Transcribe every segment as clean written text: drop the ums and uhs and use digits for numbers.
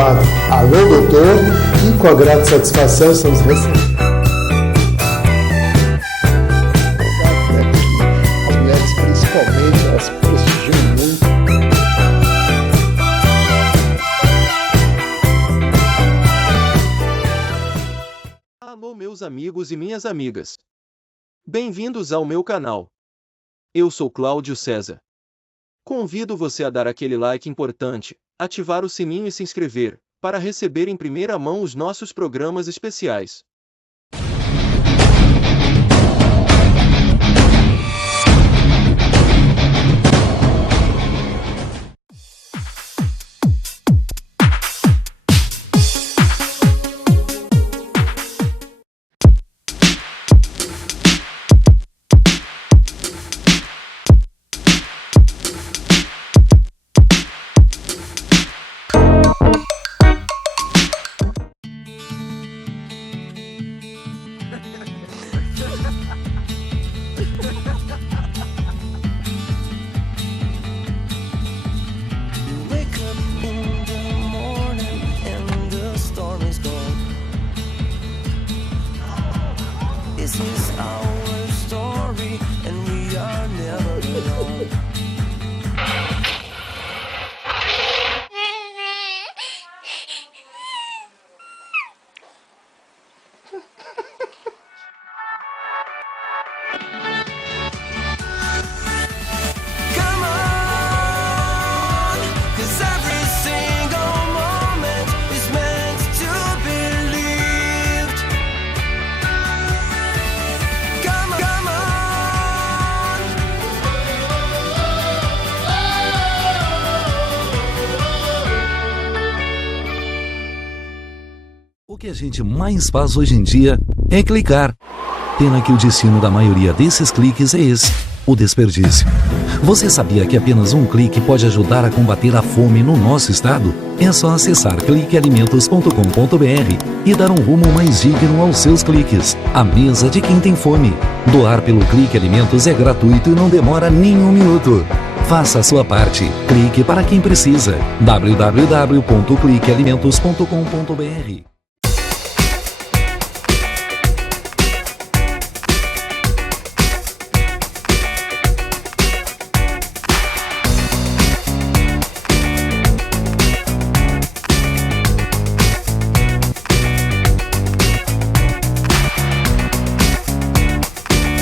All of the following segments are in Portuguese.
quadro Alô Doutor, e com a grata satisfação estamos recebendo as mulheres, principalmente, elas prestigiam muito. Alô meus amigos e minhas amigas. Bem-vindos ao meu canal. Eu sou Cláudio César. Convido você a dar aquele like importante, ativar o sininho e se inscrever, para receber em primeira mão os nossos programas especiais. O que a gente mais faz hoje em dia é clicar. Pena que o destino da maioria desses cliques é esse, o desperdício. Você sabia que apenas um clique pode ajudar a combater a fome no nosso estado? É só acessar cliquealimentos.com.br e dar um rumo mais digno aos seus cliques. A mesa de quem tem fome. Doar pelo Clique Alimentos é gratuito e não demora nem um minuto. Faça a sua parte. Clique para quem precisa. www.cliquealimentos.com.br.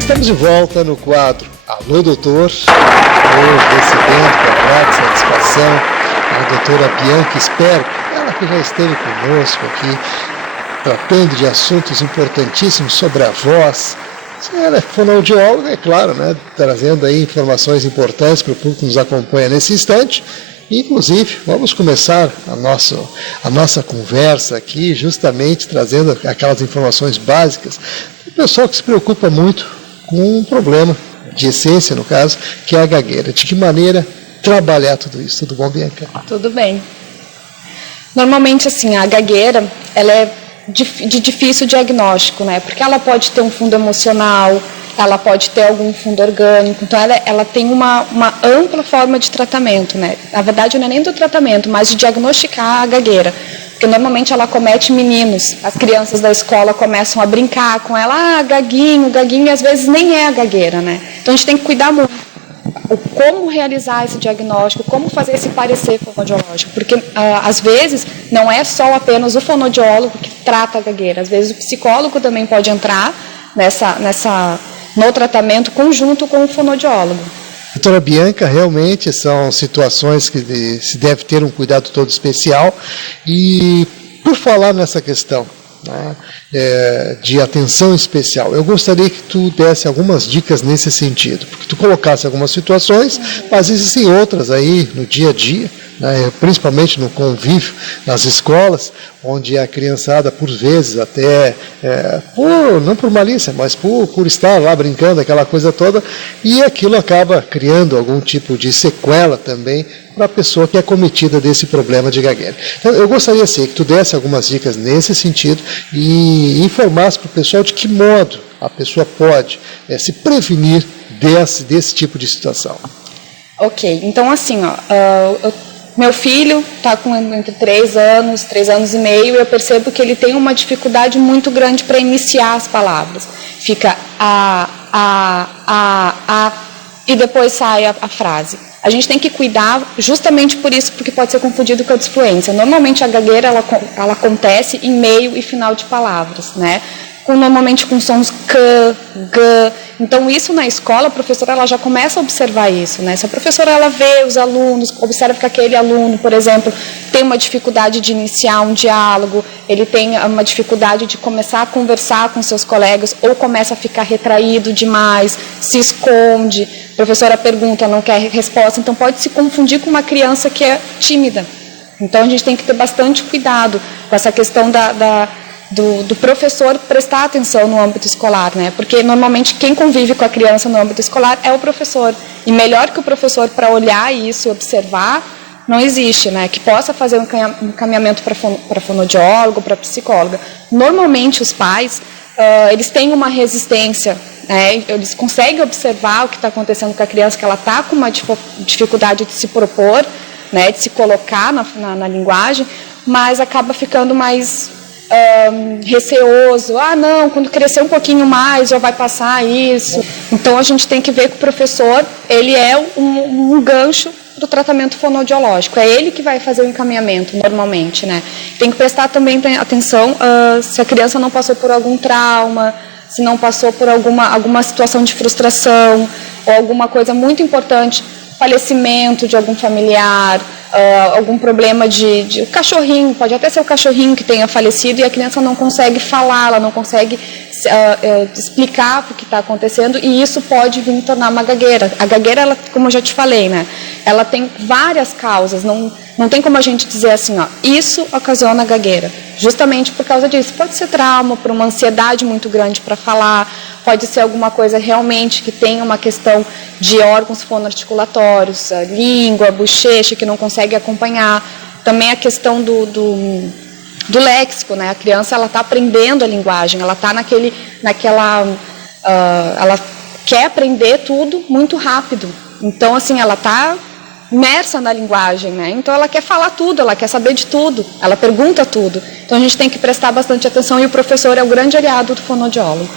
Estamos de volta no quadro Alô Doutor, hoje recebendo com a grata satisfação a doutora Bianca Sperco, ela que já esteve conosco aqui, tratando de assuntos importantíssimos sobre a voz. Ela é fonoaudióloga, é claro, né, trazendo aí informações importantes para o público que nos acompanha nesse instante. Inclusive, vamos começar a nossa conversa aqui, justamente trazendo aquelas informações básicas para o pessoal que se preocupa muito com um problema de essência, no caso, que é a gagueira. De que maneira trabalhar tudo isso? Tudo bom, Bianca? Tudo bem. Normalmente, assim, a gagueira, ela é de difícil diagnóstico, né? Porque ela pode ter um fundo emocional, ela pode ter algum fundo orgânico, então ela tem uma ampla forma de tratamento, né? Na verdade, não é nem do tratamento, mas de diagnosticar a gagueira. Porque normalmente ela acomete meninos. As crianças da escola começam a brincar com ela, gaguinho, e às vezes nem é a gagueira, né? Então a gente tem que cuidar muito. Como realizar esse diagnóstico, como fazer esse parecer fonoaudiológico, porque às vezes não é só apenas o fonoaudiólogo que trata a gagueira, às vezes o psicólogo também pode entrar no tratamento conjunto com o fonoaudiólogo. Doutora Bianca, realmente são situações que se deve ter um cuidado todo especial. E por falar nessa questão, né, de atenção especial, eu gostaria que tu desse algumas dicas nesse sentido, porque tu colocasse algumas situações, mas existem outras aí no dia a dia, né, principalmente no convívio nas escolas, onde a criançada, por vezes, até, não por malícia, mas por estar lá brincando, aquela coisa toda, e aquilo acaba criando algum tipo de sequela também para a pessoa que é acometida desse problema de gagueira. Então, eu gostaria, assim, que tu desse algumas dicas nesse sentido e informasse para o pessoal de que modo a pessoa pode se prevenir desse tipo de situação. Ok, então assim, Meu filho está com entre 3 anos e meio, e eu percebo que ele tem uma dificuldade muito grande para iniciar as palavras. Fica e depois sai a frase. A gente tem que cuidar justamente por isso, porque pode ser confundido com a disfluência. Normalmente a gagueira ela acontece em meio e final de palavras, né? Normalmente com sons k, g. Então isso na escola a professora ela já começa a observar isso, né? Se a professora ela vê os alunos, observa que aquele aluno, por exemplo, tem uma dificuldade de iniciar um diálogo, ele tem uma dificuldade de começar a conversar com seus colegas, ou começa a ficar retraído demais, se esconde, a professora pergunta, não quer resposta, então pode se confundir com uma criança que é tímida. Então a gente tem que ter bastante cuidado com essa questão do professor prestar atenção no âmbito escolar, né? Porque normalmente quem convive com a criança no âmbito escolar é o professor. E melhor que o professor para olhar isso e observar, não existe, né? Que possa fazer um encaminhamento para fonoaudiólogo, para psicóloga. Normalmente os pais, eles têm uma resistência, né? Eles conseguem observar o que está acontecendo com a criança, que ela está com uma dificuldade de se propor, né? De se colocar na linguagem, mas acaba ficando mais receoso, não, quando crescer um pouquinho mais já vai passar isso. Então a gente tem que ver que o professor, ele é um gancho do tratamento fonoaudiológico, é ele que vai fazer o encaminhamento normalmente, né? Tem que prestar também atenção se a criança não passou por algum trauma, se não passou por alguma situação de frustração, ou alguma coisa muito importante, falecimento de algum familiar, algum problema de cachorrinho, pode até ser o cachorrinho que tenha falecido e a criança não consegue falar, ela não consegue explicar o que está acontecendo, e isso pode vir tornar uma gagueira. A gagueira, ela, como eu já te falei, né, ela tem várias causas, não tem como a gente dizer assim, isso ocasiona gagueira, justamente por causa disso. Pode ser trauma, por uma ansiedade muito grande para falar, pode ser alguma coisa realmente que tem uma questão de órgãos fonoarticulatórios, a língua, a bochecha, que não consegue acompanhar. Também a questão do léxico, né? A criança ela está aprendendo a linguagem, ela está ela quer aprender tudo muito rápido. Então, assim, ela está imersa na linguagem, né? Então ela quer falar tudo, ela quer saber de tudo, ela pergunta tudo. Então a gente tem que prestar bastante atenção, e o professor é o grande aliado do fonoaudiólogo.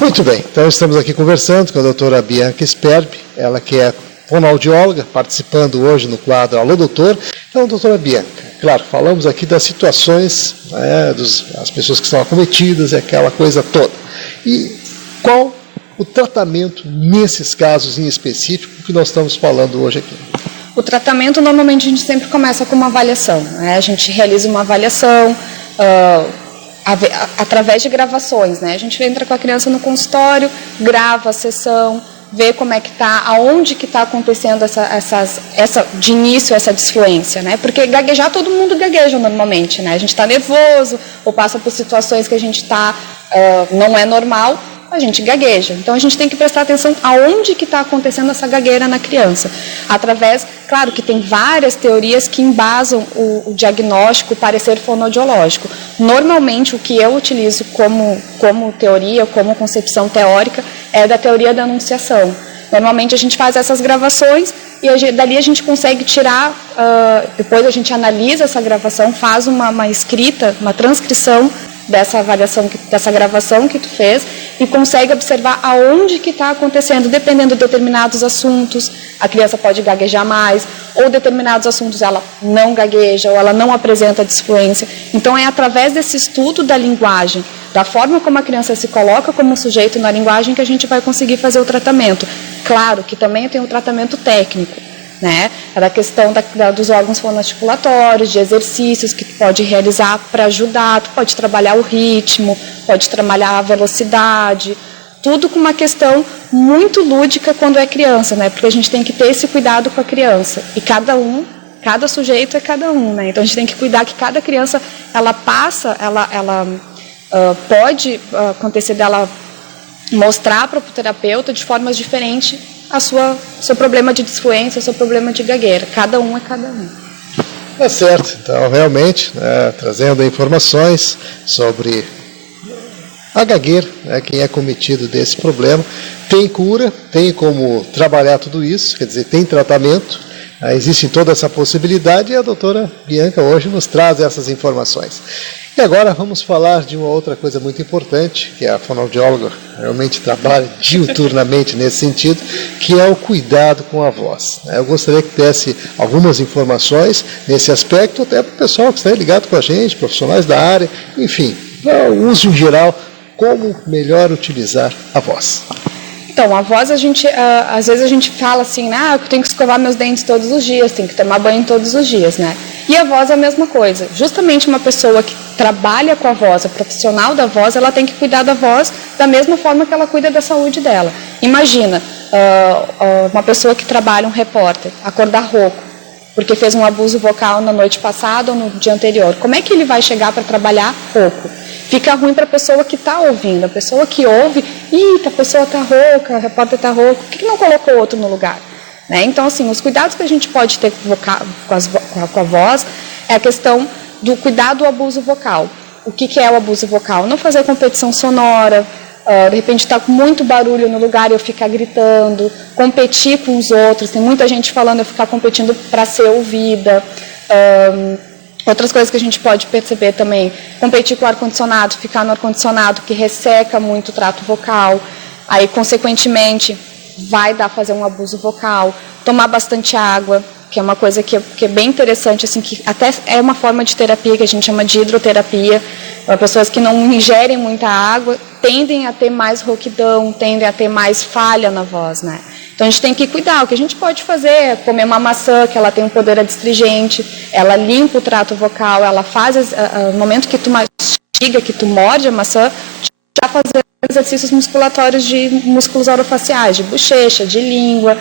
Muito bem, então estamos aqui conversando com a doutora Bianca Sperbi, ela que é fonoaudióloga, participando hoje no quadro Alô Doutor. Então, doutora Bianca, claro, falamos aqui das situações, né, das pessoas que são acometidas e aquela coisa toda. E qual o tratamento nesses casos em específico que nós estamos falando hoje aqui? O tratamento, normalmente, a gente sempre começa com uma avaliação, né? A gente realiza uma avaliação através de gravações, né? A gente entra com a criança no consultório, grava a sessão, vê como é que está, aonde que está acontecendo de início essa disfluência, né? Porque gaguejar, todo mundo gagueja normalmente, né? A gente está nervoso ou passa por situações que a gente não é normal, a gente gagueja. Então a gente tem que prestar atenção aonde que está acontecendo essa gagueira na criança. Através, claro que tem várias teorias que embasam o diagnóstico, o parecer fonoaudiológico. Normalmente o que eu utilizo como teoria, como concepção teórica, é da teoria da enunciação. Normalmente a gente faz essas gravações e dali a gente consegue tirar, depois a gente analisa essa gravação, faz uma escrita, uma transcrição dessa avaliação, dessa gravação que tu fez, e consegue observar aonde que está acontecendo, dependendo de determinados assuntos, a criança pode gaguejar mais, ou determinados assuntos ela não gagueja, ou ela não apresenta disfluência. Então é através desse estudo da linguagem, da forma como a criança se coloca como sujeito na linguagem, que a gente vai conseguir fazer o tratamento. Claro que também tem um tratamento técnico, né? É da questão dos órgãos fonoarticulatórios, de exercícios que tu pode realizar para ajudar, tu pode trabalhar o ritmo, pode trabalhar a velocidade, tudo com uma questão muito lúdica quando é criança, né? Porque a gente tem que ter esse cuidado com a criança, e cada sujeito é cada um, né? Então a gente tem que cuidar que cada criança, ela pode acontecer dela mostrar para o terapeuta de formas diferentes seu problema de disfluência, seu problema de gagueira. Cada um é cada um. Tá certo. Então, realmente, né, trazendo informações sobre a gagueira, né, quem é cometido desse problema, tem cura, tem como trabalhar tudo isso, quer dizer, tem tratamento, Existe toda essa possibilidade e a doutora Bianca hoje nos traz essas informações. E agora vamos falar de uma outra coisa muito importante, que a fonoaudióloga realmente trabalha diuturnamente nesse sentido, que é o cuidado com a voz. Eu gostaria que desse algumas informações nesse aspecto, até para o pessoal que está ligado com a gente, profissionais da área, enfim, o uso em geral, como melhor utilizar a voz. Então, a voz, às vezes a gente fala assim, eu tenho que escovar meus dentes todos os dias, tenho que tomar banho todos os dias, né? E a voz é a mesma coisa. Justamente uma pessoa que trabalha com a voz, a profissional da voz, ela tem que cuidar da voz da mesma forma que ela cuida da saúde dela. Imagina uma pessoa que trabalha, um repórter, acordar rouco, porque fez um abuso vocal na noite passada ou no dia anterior. Como é que ele vai chegar para trabalhar rouco? Fica ruim para a pessoa que está ouvindo. A pessoa que ouve, a pessoa está rouca, o repórter está rouco, por que não colocou outro no lugar? Né? Então, assim, os cuidados que a gente pode ter com a voz é a questão do cuidado do abuso vocal. O que é o abuso vocal? Não fazer competição sonora, de repente está com muito barulho no lugar e eu ficar gritando, competir com os outros. Tem muita gente falando eu ficar competindo para ser ouvida. Outras coisas que a gente pode perceber também, competir com o ar-condicionado, ficar no ar-condicionado que resseca muito o trato vocal, aí consequentemente vai fazer um abuso vocal, tomar bastante água, que é uma coisa que é bem interessante, assim, que até é uma forma de terapia que a gente chama de hidroterapia. Pessoas que não ingerem muita água tendem a ter mais rouquidão, tendem a ter mais falha na voz, né? Então a gente tem que cuidar. O que a gente pode fazer é comer uma maçã, que ela tem um poder adstringente, ela limpa o trato vocal, ela faz, no momento que tu mastiga, que tu morde a maçã, já fazer exercícios musculatórios de músculos orofaciais, de bochecha, de língua,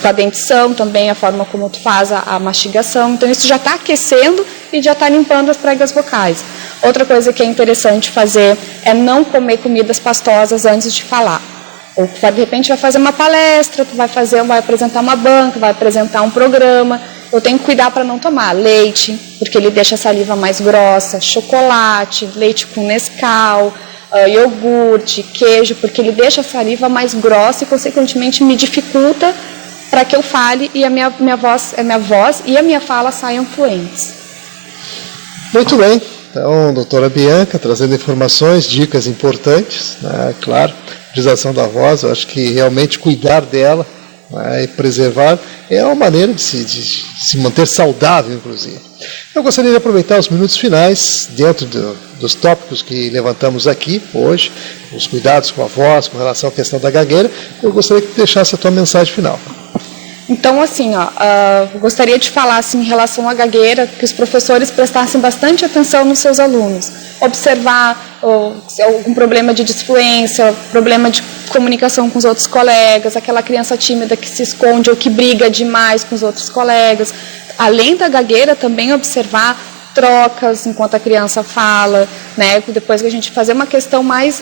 com a dentição também, a forma como tu faz a mastigação. Então isso já está aquecendo e já está limpando as pregas vocais. Outra coisa que é interessante fazer é não comer comidas pastosas antes de falar. Ou de repente vai fazer uma palestra, tu vai apresentar uma banca, vai apresentar um programa. Eu tenho que cuidar para não tomar leite, porque ele deixa a saliva mais grossa, chocolate, leite com Nescau, iogurte, queijo, porque ele deixa a saliva mais grossa e consequentemente me dificulta para que eu fale e a minha voz e a minha fala saiam fluentes. Muito bem. Então, doutora Bianca, trazendo informações, dicas importantes, né? Claro, utilização da voz, eu acho que realmente cuidar dela, né, e preservar é uma maneira de se manter saudável, inclusive. Eu gostaria de aproveitar os minutos finais, dentro dos tópicos que levantamos aqui hoje, os cuidados com a voz, com relação à questão da gagueira, eu gostaria que deixasse a tua mensagem final. Então, assim, gostaria de falar assim, em relação à gagueira, que os professores prestassem bastante atenção nos seus alunos. Observar algum problema de disfluência, problema de comunicação com os outros colegas, aquela criança tímida que se esconde ou que briga demais com os outros colegas. Além da gagueira, também observar trocas enquanto a criança fala, né? Depois que a gente fazer uma questão mais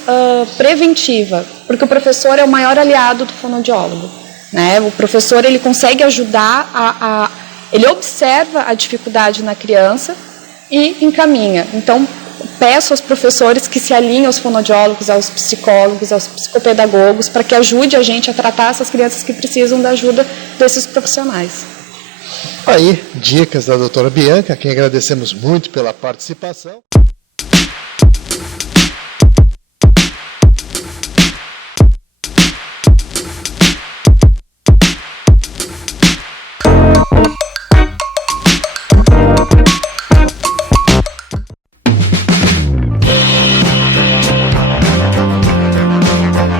preventiva, porque o professor é o maior aliado do fonoaudiólogo. Né? O professor ele consegue ajudar, ele observa a dificuldade na criança e encaminha. Então, peço aos professores que se alinhem aos fonoaudiólogos, aos psicólogos, aos psicopedagogos, para que ajude a gente a tratar essas crianças que precisam da ajuda desses profissionais. Aí, dicas da doutora Bianca, a quem agradecemos muito pela participação.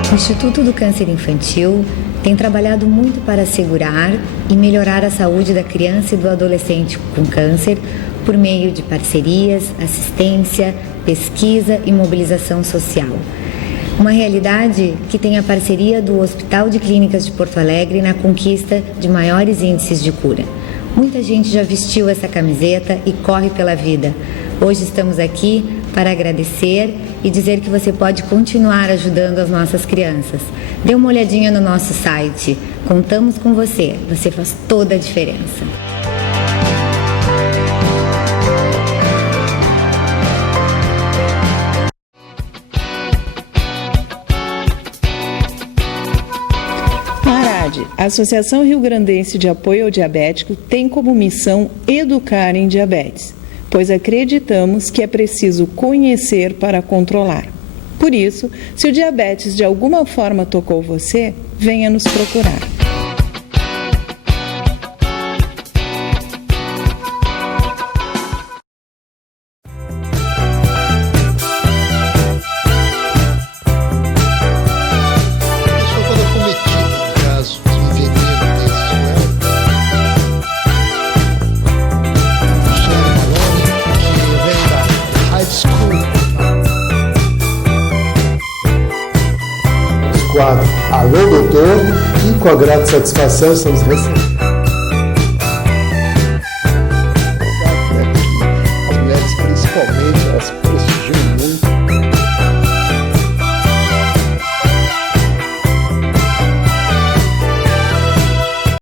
O Instituto do Câncer Infantil tem trabalhado muito para assegurar e melhorar a saúde da criança e do adolescente com câncer por meio de parcerias, assistência, pesquisa e mobilização social. Uma realidade que tem a parceria do Hospital de Clínicas de Porto Alegre na conquista de maiores índices de cura. Muita gente já vestiu essa camiseta e corre pela vida. Hoje estamos aqui para agradecer e dizer que você pode continuar ajudando as nossas crianças. Dê uma olhadinha no nosso site. Contamos com você. Você faz toda a diferença. ARAD, Associação Rio-Grandense de Apoio ao Diabético, tem como missão educar em diabetes, pois acreditamos que é preciso conhecer para controlar. Por isso, se o diabetes de alguma forma tocou você, venha nos procurar. Quadro Alô Doutor, e com a grata satisfação estamos recebendo. As mulheres, principalmente, elas